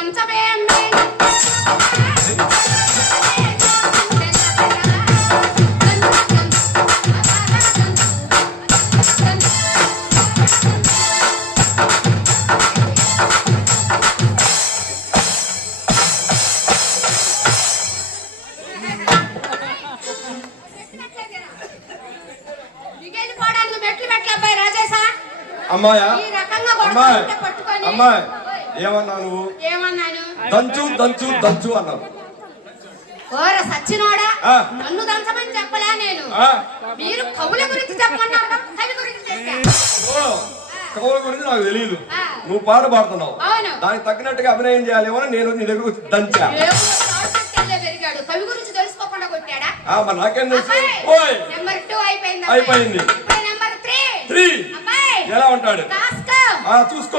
దంచవేయండి అమ్మాయా అమ్మాయి ఏమన్నా నువ్వు దంచు దంచు దంచు అన్నావు ఓర సచ్చినోడా నన్ను దంచమని చెప్పలే నేను మీరు కవుల గురించి చెప్పమన్నారు కవి గురించి కవుల గురించి నాకు తెలియదు నువ్వు పాట పాడుతున్నావు దానికి తగ్గినట్టుగా అభినయం చేయాలి అని నేను నీ దగ్గర దంచా పెరిగాడు కవి గురించి తెలుసుకోకుండా కొట్టాడా మరి నాకేం తెలుసు నెంబర్ 2 అయిపోయింది నెంబర్ 3 ఎలా ఉంటాడు చూసుకో